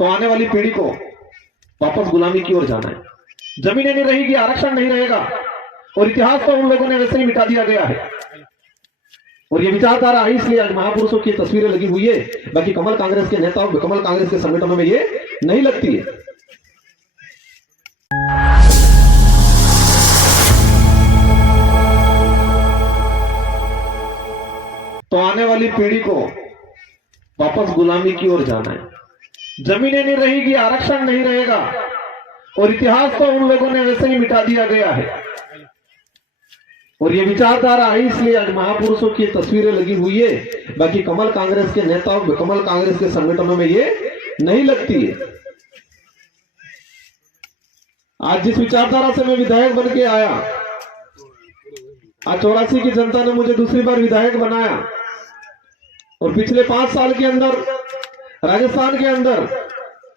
तो आने वाली पीढ़ी को वापस गुलामी की ओर जाना है। जमीनें नहीं रहेगी, आरक्षण नहीं रहेगा, और इतिहास को उन लोगों ने वैसे ही मिटा दिया गया है। और ये विचारधारा है, इसलिए आज महापुरुषों की तस्वीरें लगी हुई है। बाकी कमल कांग्रेस के नेताओं, कमल कांग्रेस के संगठनों में ये नहीं लगती है। तो आने वाली पीढ़ी को वापस गुलामी की ओर जाना है। जमीनें नहीं रहेगी, आरक्षण नहीं रहेगा, और इतिहास को उन लोगों ने वैसे ही मिटा दिया गया है। और ये विचारधारा है, इसलिए आज महापुरुषों की तस्वीरें लगी हुई है। बाकी कमल कांग्रेस के नेताओं, कमल कांग्रेस के संगठनों में ये नहीं लगती है। आज जिस विचारधारा से मैं विधायक बन के आया, आज 84 की जनता ने मुझे दूसरी बार विधायक बनाया, और पिछले 5 साल के अंदर राजस्थान के अंदर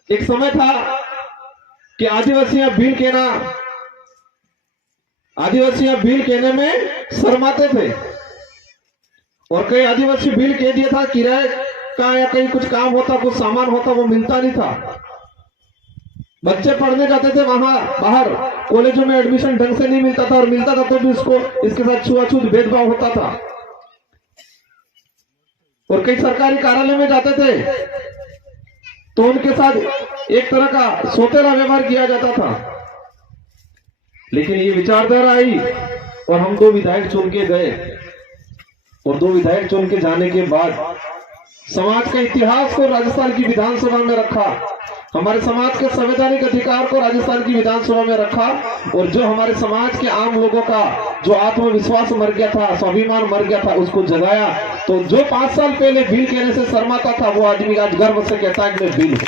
एक समय था कि आदिवासियां भील कहने में शर्माते थे, और कई आदिवासी भील कह दिया था किराए का या कहीं कुछ काम होता, कुछ सामान होता, वो मिलता नहीं था। बच्चे पढ़ने जाते थे वहां बाहर, कॉलेजों में एडमिशन ढंग से नहीं मिलता था, और मिलता था तो भी इसके साथ छुआछूत भेदभाव होता था। और कई सरकारी कार्यालय में जाते थे तो उनके साथ एक तरह का सोतेला व्यवहार किया जाता था। लेकिन ये विचारधारा आई, और हम 2 विधायक चुन के गए, और 2 विधायक चुन के जाने के बाद समाज के इतिहास को राजस्थान की विधानसभा में रखा, हमारे समाज के संवैधानिक अधिकार को राजस्थान की विधानसभा में रखा, और जो हमारे समाज के आम लोगों का जो आत्मविश्वास मर गया था, स्वाभिमान मर गया था, उसको जगाया। तो जो 5 साल पहले भील कहने से शर्माता था, वो आदमी आज गर्व से कहता है कि मैं भील हूं।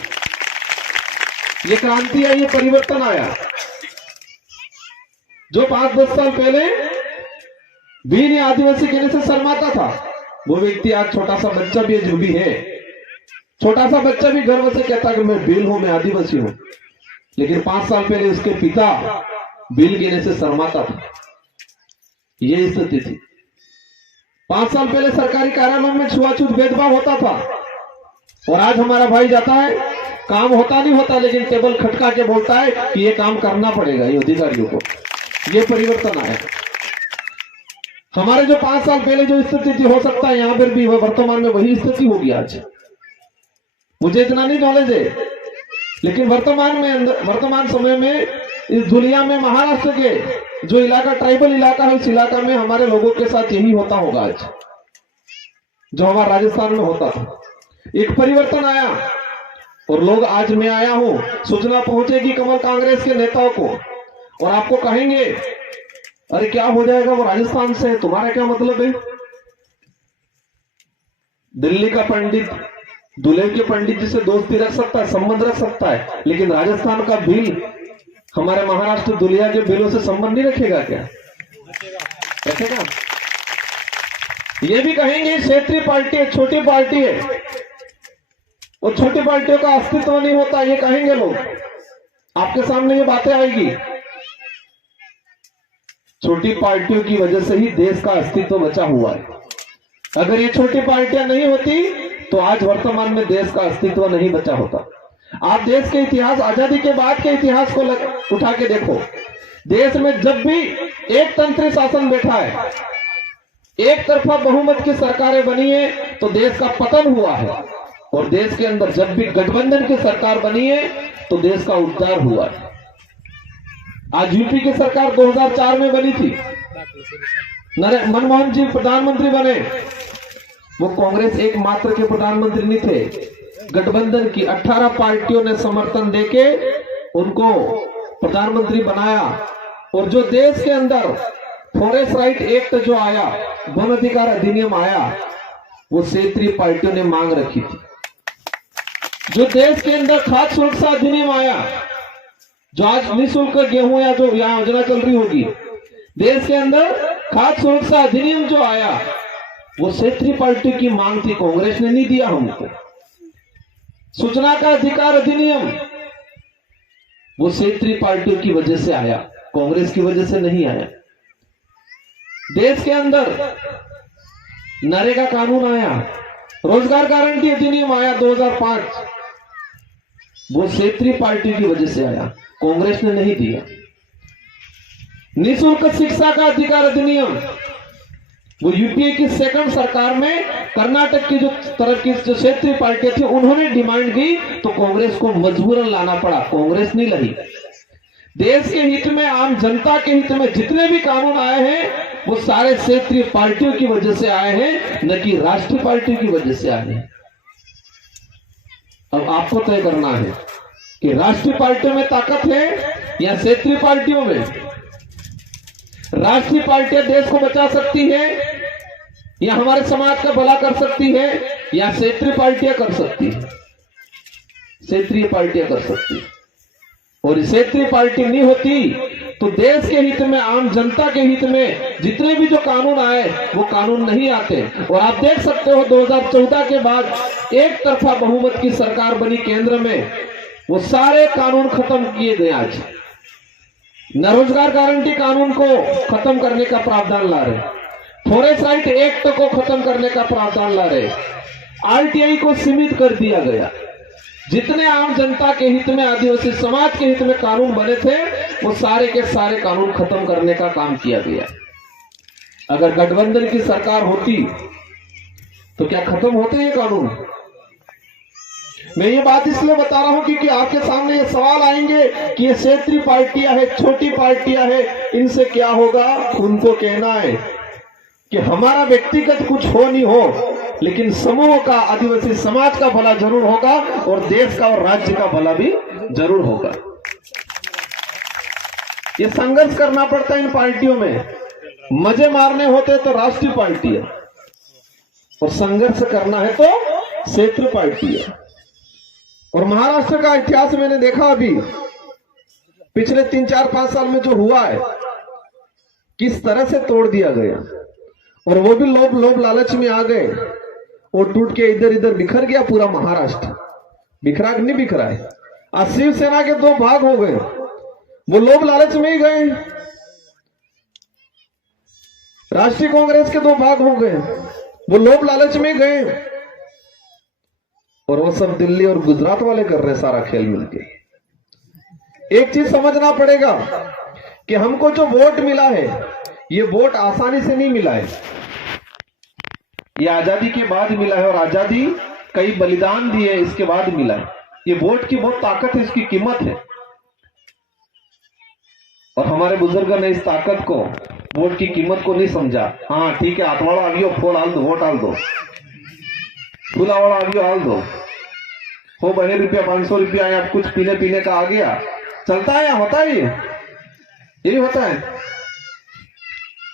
ये क्रांति आई, ये परिवर्तन आया। जो 5-10 साल पहले भील या आदिवासी कहने से शर्माता था, वो व्यक्ति आज छोटा सा बच्चा भी जो भी है, छोटा सा बच्चा भी गर्व से कहता है कि मैं भील हूं, मैं आदिवासी हूं। लेकिन 5 साल पहले उसके पिता भील कहने से शर्माता था। ये स्थिति थी। 5 साल पहले सरकारी कार्यालयों में छुआछूत भेदभाव होता था, और आज हमारा भाई जाता है, काम होता नहीं होता, लेकिन टेबल खटका के बोलता है कि ये काम करना पड़ेगा ये अधिकारियों को। ये परिवर्तन आया। हमारे जो 5 साल पहले जो स्थिति थी, हो सकता है यहां पर भी वर्तमान में वही स्थिति होगी आज। मुझे इतना नहीं नॉलेज है, लेकिन वर्तमान समय में इस दुनिया में महाराष्ट्र के जो इलाका, ट्राइबल इलाका है, इस इलाका में हमारे लोगों के साथ यही होता होगा आज, जो हमारे राजस्थान में होता था। एक परिवर्तन आया, और लोग, आज मैं आया हूं, सूचना पहुंचेगी कमल कांग्रेस के नेताओं को, और आपको कहेंगे अरे क्या हो जाएगा, वो राजस्थान से है, तुम्हारा क्या मतलब है। दिल्ली का पंडित दूल्हे के पंडित जी से दोस्ती रख सकता है, संबंध रख सकता है, लेकिन राजस्थान का भील हमारे महाराष्ट्र दुलिया के भीलों से संबंध नहीं रखेगा क्या? रखेगा। ये भी कहेंगे क्षेत्रीय पार्टी है, छोटी पार्टी है, और छोटी पार्टियों का अस्तित्व नहीं होता, ये कहेंगे लोग। आपके सामने ये बातें आएगी। छोटी पार्टियों की वजह से ही देश का अस्तित्व बचा हुआ है। अगर ये छोटी पार्टियां नहीं होती तो आज वर्तमान में देश का अस्तित्व नहीं बचा होता। आप देश के इतिहास, आजादी के बाद के इतिहास को उठा के देखो। देश में जब भी एक तंत्री शासन बैठा है, एक तरफा बहुमत की सरकारें बनी है, तो देश का पतन हुआ है। और देश के अंदर जब भी गठबंधन की सरकार बनी है, तो देश का उद्धार हुआ है। आज यूपी की सरकार 2004 में बनी थी, मनमोहन जी प्रधानमंत्री बने, वो कांग्रेस एकमात्र के प्रधानमंत्री नहीं थे, गठबंधन की 18 पार्टियों ने समर्थन देके उनको प्रधानमंत्री बनाया। और जो देश के अंदर फॉरेस्ट राइट एक्ट जो आया, वन अधिकार अधिनियम आया, वो क्षेत्रीय पार्टियों ने मांग रखी थी। जो देश के अंदर खाद्य सुरक्षा अधिनियम आया, जो आज निःशुल्क गेहूं या जो यहाँ योजना चल रही होगी, देश के अंदर खाद्य सुरक्षा अधिनियम जो आया, वो क्षेत्रीय पार्टी की मांग थी, कांग्रेस ने नहीं दिया हमको। सूचना का अधिकार अधिनियम, वो क्षेत्रीय पार्टियों की वजह से आया, कांग्रेस की वजह से नहीं आया। देश के अंदर नरेगा कानून आया, रोजगार गारंटी अधिनियम आया 2005, वो क्षेत्रीय पार्टी की वजह से आया, कांग्रेस ने नहीं दिया। निःशुल्क शिक्षा का अधिकार अधिनियम, वो यूपीए की सेकंड सरकार में कर्नाटक की जो तरफ की जो क्षेत्रीय पार्टी थी उन्होंने डिमांड की तो कांग्रेस को मजबूरन लाना पड़ा, कांग्रेस नहीं लगी। देश के हित में, आम जनता के हित में जितने भी कानून आए हैं वो सारे क्षेत्रीय पार्टियों की वजह से आए हैं, न कि राष्ट्रीय पार्टी की वजह से आए हैं। अब आपको तय करना है कि राष्ट्रीय पार्टियों में ताकत है या क्षेत्रीय पार्टियों में। राष्ट्रीय पार्टियां देश को बचा सकती है या हमारे समाज का भला कर सकती है, या क्षेत्रीय पार्टियां कर सकती है। क्षेत्रीय पार्टियां कर सकती है, और क्षेत्रीय पार्टी नहीं होती तो देश के हित में, आम जनता के हित में जितने भी जो कानून आए वो कानून नहीं आते। और आप देख सकते हो 2014 के बाद एक तरफा बहुमत की सरकार बनी केंद्र में, वो सारे कानून खत्म किए गए। आज न रोजगार गारंटी कानून को खत्म करने का प्रावधान ला रहे, फॉरेस्ट राइट एक्ट को खत्म करने का प्रावधान ला रहे, आरटीआई को सीमित कर दिया गया। जितने आम जनता के हित में, आदिवासी समाज के हित में कानून बने थे वो सारे के सारे कानून खत्म करने का काम किया गया। अगर गठबंधन की सरकार होती तो क्या खत्म होते ये कानून? मैं ये बात इसलिए बता रहा हूं क्योंकि आपके सामने ये सवाल आएंगे कि ये क्षेत्रीय पार्टियां है, छोटी पार्टियां है, इनसे क्या होगा। उनको कहना है कि हमारा व्यक्तिगत कुछ हो नहीं हो, लेकिन समूह का, आदिवासी समाज का भला जरूर होगा और देश का और राज्य का भला भी जरूर होगा। ये संघर्ष करना पड़ता है इन पार्टियों में। मजे मारने होते तो राष्ट्रीय पार्टी है और संघर्ष करना है तो क्षेत्रीय पार्टी है। और महाराष्ट्र का इतिहास मैंने देखा अभी पिछले 3-4-5 साल में जो हुआ है, किस तरह से तोड़ दिया गया। और वो भी लोभ लालच में आ गए और टूट के इधर इधर बिखर गया पूरा महाराष्ट्र। बिखरा नहीं बिखरा है, आज शिवसेना के 2 भाग हो गए, वो लोभ लालच में ही गए। राष्ट्रीय कांग्रेस के 2 भाग हो गए, वो लोभ लालच में गए। और वो सब दिल्ली और गुजरात वाले कर रहे सारा खेल मिलके। एक चीज समझना पड़ेगा कि हमको जो वोट मिला है ये वोट आसानी से नहीं मिला है, ये आजादी के बाद मिला है। और आजादी कई बलिदान दिए इसके बाद मिला है। ये वोट की बहुत ताकत है, इसकी कीमत है। और हमारे बुजुर्ग ने इस ताकत को, वोट की कीमत को नहीं समझा। हाँ ठीक है, हाथवाड़ा आ गया, फूल हाल दो, वोट हाल दो, फूलावाड़ा आ गया, हाल दो, हो 2 रुपया 500 रुपया या कुछ पीने का आ गया, चलता है या होता है? यही होता है।